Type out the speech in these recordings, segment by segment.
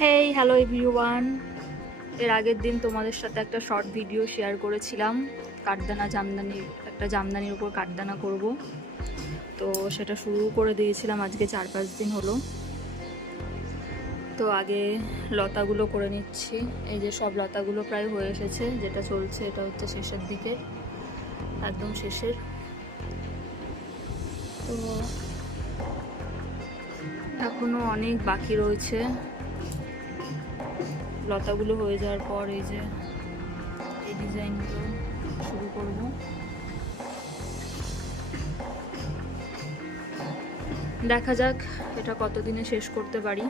Hey hello everyone. এর আগের দিন তোমাদের সাথে একটা শর্ট ভিডিও শেয়ার করেছিলাম, কাঠদানা জামদানির, একটা জামদানির উপর কাঠদানা করব। তো সেটা শুরু করে দিয়েছিলাম, আজকে 4-5 দিন হলো। তো আগে লতাগুলো করে নিচ্ছি। এই যে সব লতাগুলো প্রায় হয়ে এসেছে, যেটা চলছে এটা হচ্ছে শেষের দিকে, একদম শেষের। তো এখনো অনেক বাকি রয়েছে। লতাগুলো হয়ে যাওয়ার পর এই যে এই ডিজাইনগুলো শুরু করব। দেখা যাক এটা কতদিনে শেষ করতে পারি।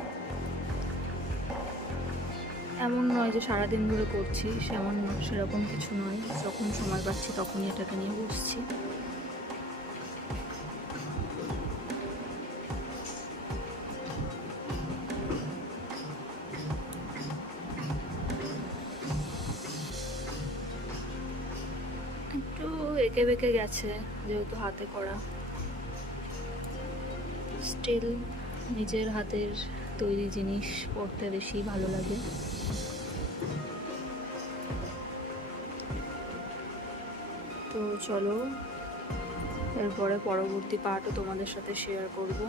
এমন নয় যে সারাদিন ধরে করছি, সেরকম কিছু নয়। যখন সময় পাচ্ছি তখনই এটাকে নিয়ে বসছি। একটু এঁকে বেঁকে গেছে, যেহেতু হাতে করা। স্টিল নিজের হাতের তৈরি জিনিস পড়তে বেশি ভালো লাগে। তো চলো, এরপরে পরবর্তী পার্টও তোমাদের সাথে শেয়ার করব।